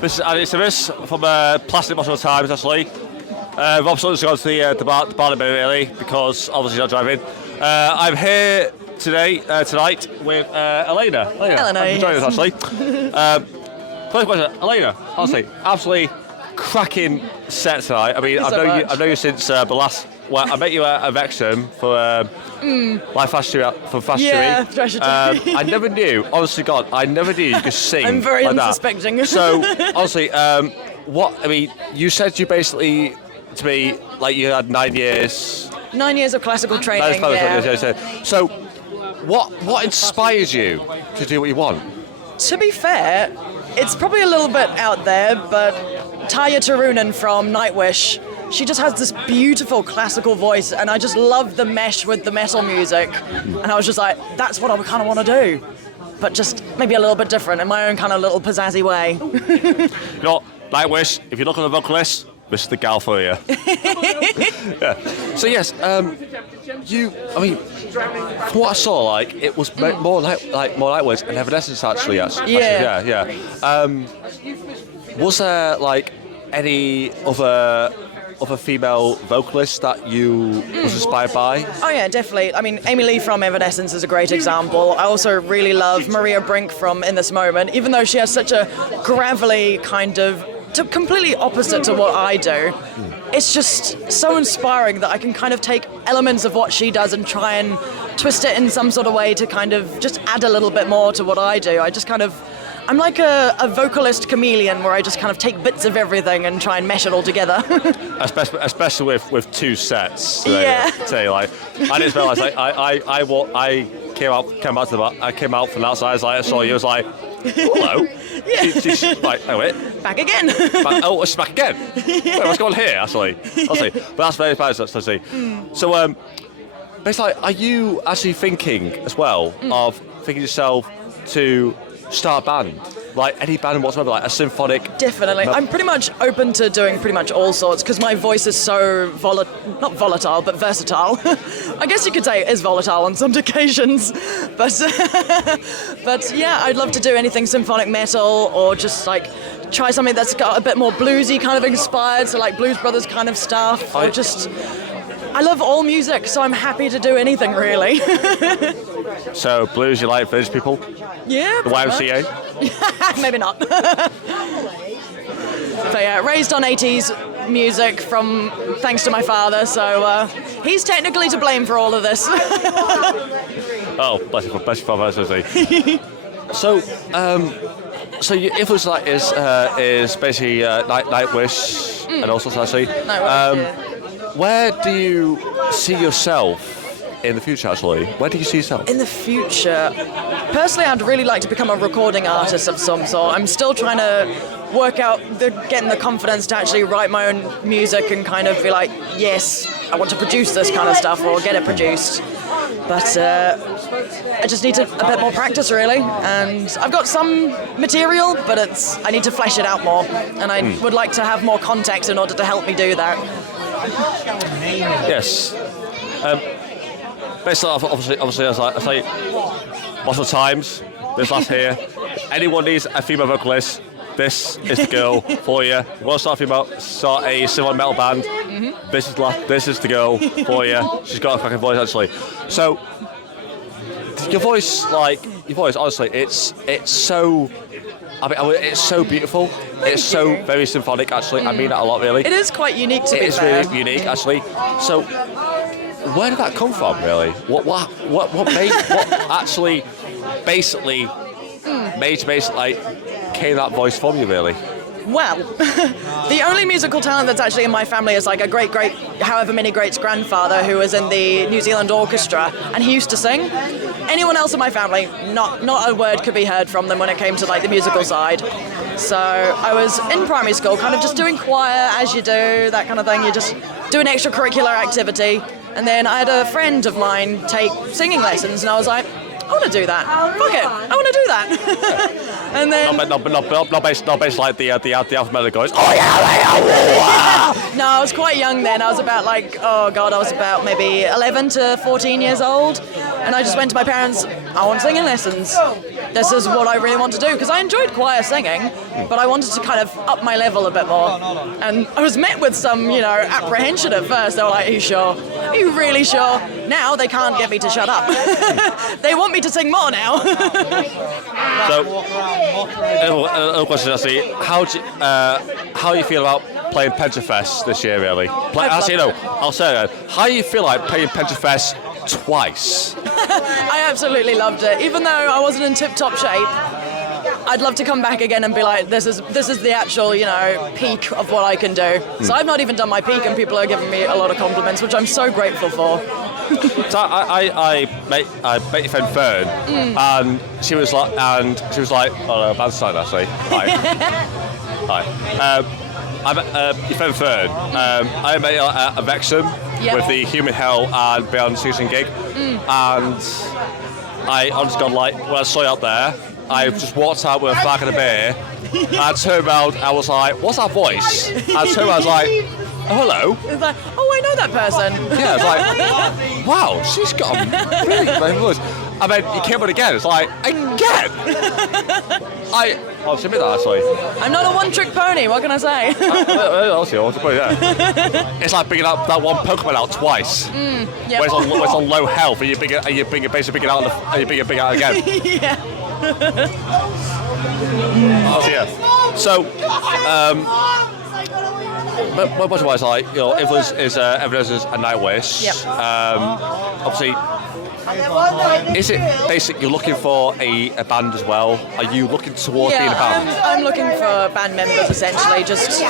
This is Andy Simmons from Plastic Moshville Times, actually. Rob's just gone to the bar a bit really, because obviously he's not driving. I'm here tonight with Ellena. Ellena, thanks for joining us, actually. First question, Ellena, honestly, absolutely cracking set tonight. I mean, I've known you since the last. Well, I met you at Wrexham for Live Fast Street for Fast Street. Yeah, Treasure Tree. I never knew, honestly, God, I never knew you could sing. I'm very like unsuspecting. That. So, honestly, you said you basically to me like you had 9 years. 9 years of classical training. Yeah. So, what inspires you to do what you want? To be fair, it's probably a little bit out there, but Tarja Turunen from Nightwish. She just has this beautiful classical voice, and I just love the mesh with the metal music. And I was just like, that's what I kind of want to do, but just maybe a little bit different in my own kind of little pizzazzy way. You know, Nightwish, if you look at the vocalist, this is the gal for you. Yeah. So yes, from what I saw, like it was more Nightwish and Evanescence actually. Yes. Yeah. Yeah. Was there like any other female vocalists that you was inspired by? Oh yeah, definitely. I mean, Amy Lee from Evanescence is a great example. I also really love Maria Brink from In This Moment, even though she has such a gravelly kind of, completely opposite to what I do. It's just so inspiring that I can kind of take elements of what she does and try and twist it in some sort of way to kind of just add a little bit more to what I do. I'm like a vocalist chameleon where I just kind of take bits of everything and try and mesh it all together. especially with two sets. Yeah. Today, like, I didn't realize, like, I came out from outside. I saw you. I was like, hello. Yeah. She's like, oh wait. Back again. She's back again. Yeah. Wait, what's going on here? Actually, but that's very fun to see. So, basically, are you actually thinking as well of thinking yourself to start a band, like any band whatsoever, like a symphonic? Definitely. I'm pretty much open to doing pretty much all sorts because my voice is so not volatile, but versatile. I guess you could say it is volatile on some occasions, but yeah, I'd love to do anything symphonic metal or just like try something that's got a bit more bluesy kind of inspired, so like Blues Brothers kind of stuff, or just. I love all music, so I'm happy to do anything, really. So, blues, you like Village People? Yeah. The YMCA? Maybe not. So yeah, raised on 80s music thanks to my father, so he's technically to blame for all of this. Oh, bless your father, So, so your influence is basically Nightwish and all sorts actually. Nightwish, Where do you see yourself in the future, actually? Where do you see yourself? In the future, personally, I'd really like to become a recording artist of some sort. I'm still trying to work out getting the confidence to actually write my own music and kind of be like, yes, I want to produce this kind of stuff or get it produced. But I just need a bit more practice, really. And I've got some material, but I need to flesh it out more. And I would like to have more context in order to help me do that. Yes. Basically, obviously, I was like, multiple times, this last here, anyone needs a female vocalist, this is the girl for you. You want to start a similar metal band, this is the girl for you. She's got a fucking voice, actually. So, your voice, honestly, it's so... it's so beautiful. It's so very symphonic, actually. I mean that a lot, really. It is quite unique, to be fair. It is really unique, actually. So, where did that come from, really? What actually, basically, made came that voice from you, really? Well, the only musical talent that's actually in my family is like a great, however many greats grandfather who was in the New Zealand Orchestra, and he used to sing. Anyone else in my family, not a word could be heard from them when it came to like the musical side. So I was in primary school, kind of just doing choir as you do, that kind of thing. You just do an extracurricular activity, and then I had a friend of mine take singing lessons, and I was like, want to do that. Fuck it, I want to do that. And then Not based like the alphabet that goes, oh yeah. no, I was quite young then. I was about I was about maybe 11 to 14 years old, and I just went to my parents. I want singing lessons. This is what I really want to do, because I enjoyed choir singing, but I wanted to kind of up my level a bit more. And I was met with some, apprehension at first. They were like, are you sure? Are you really sure? Now they can't get me to shut up. They want me to sing more now. So, another question, actually, how do you feel about playing Pentre this year, really? I'll say it. How do you feel like playing Pentre twice? I absolutely loved it. Even though I wasn't in tip-top shape, I'd love to come back again and be like, this is the actual, peak of what I can do. So I've not even done my peak, and people are giving me a lot of compliments, which I'm so grateful for. So I met your friend Fern, and she was like, oh no, bad sign actually. Hi. I met your friend Fern. I met at Wrexham with the Human Hell and Beyond Season gig, and I honestly got when I saw you out there, I just walked out with a bag and a beer, and I turned around, I was like, what's that voice? And I turned around, I was like, oh, hello. It's like, oh, I know that person. Yeah, it's like, wow, she's got a really great voice. And then he came on again, it's like, again? I'll submit that actually. I'm not a one-trick pony, what can I say? It's like bringing out that one Pokemon out twice. Yep. Where it's on low health, and you bring it basically bring it out, and you bring it out again. Yeah. So, but otherwise, Evelyn's is a Night Wish. Yep. Obviously, is it basically you're looking for a band as well? Are you looking towards being a band? I'm looking for band members, essentially, just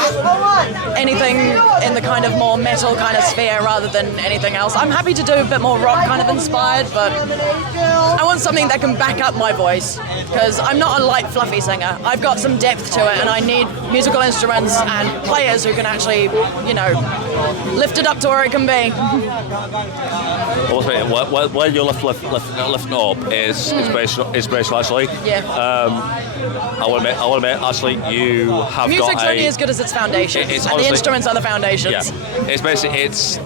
anything in the kind of more metal kind of sphere rather than anything else. I'm happy to do a bit more rock kind of inspired, but I want something that can back up my voice, because I'm not a light, fluffy singer. I've got some depth to it, and I need musical instruments and players who can actually, lift it up to where it can be. Where you're lifting up is inspirational actually. Yeah. I want to admit, actually, you have Music's got only as good as its foundations, and honestly, the instruments are the foundations. Yeah. It's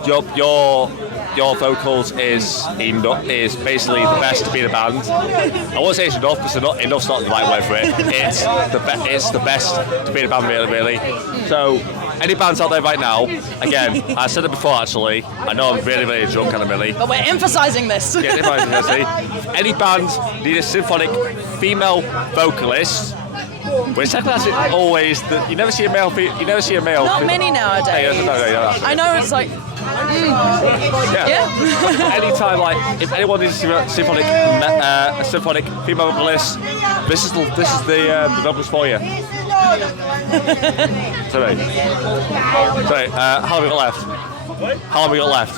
your vocals is basically the best to be in a band. I won't say it's enough, because enough's not the right word for it. It's the best to be in a band, really. So, any bands out there right now, again, I said it before actually, I know I'm really, really drunk and I'm really. But we're emphasising this. Yeah, any band need a symphonic female vocalist, which actually always, you never see a male. Not many nowadays. I know it's like. Yeah. Anytime, if anyone needs a symphonic female vocalist, this is the vocalist for you. Sorry. How long have we got left? How long have we got left?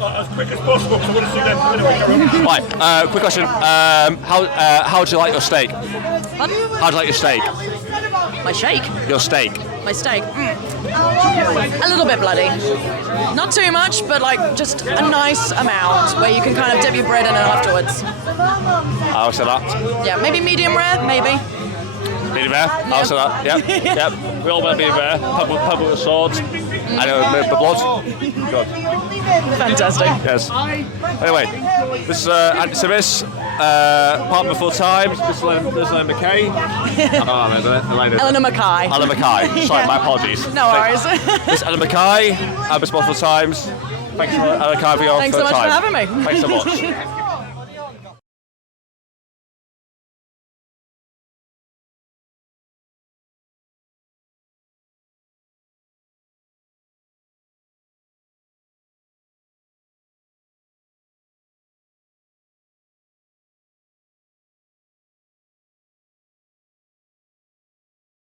As quick as possible, because I want to see them in a minute. Right, quick question. How do you like your steak? Pardon? How do you like your steak? My shake? Your steak. My steak? A little bit bloody. Not too much, but just a nice amount where you can kind of dip your bread in it afterwards. I'll say that. Yeah, maybe medium rare, maybe. Medium rare? I'll say that. Yep. Yep. We all want medium rare. Pub with swords. I know the blood. Good. Fantastic. Yes. Anyway, this is Andy Simis, partner full time. This is Ellena Mackay. Ellena Mackay. Ellena Mackay. Sorry, my apologies. No worries. This is Ellena Mackay. I'm multiple times. Thanks, Ellena Mackay, for your Thanks so much time. for having me. Thanks so much.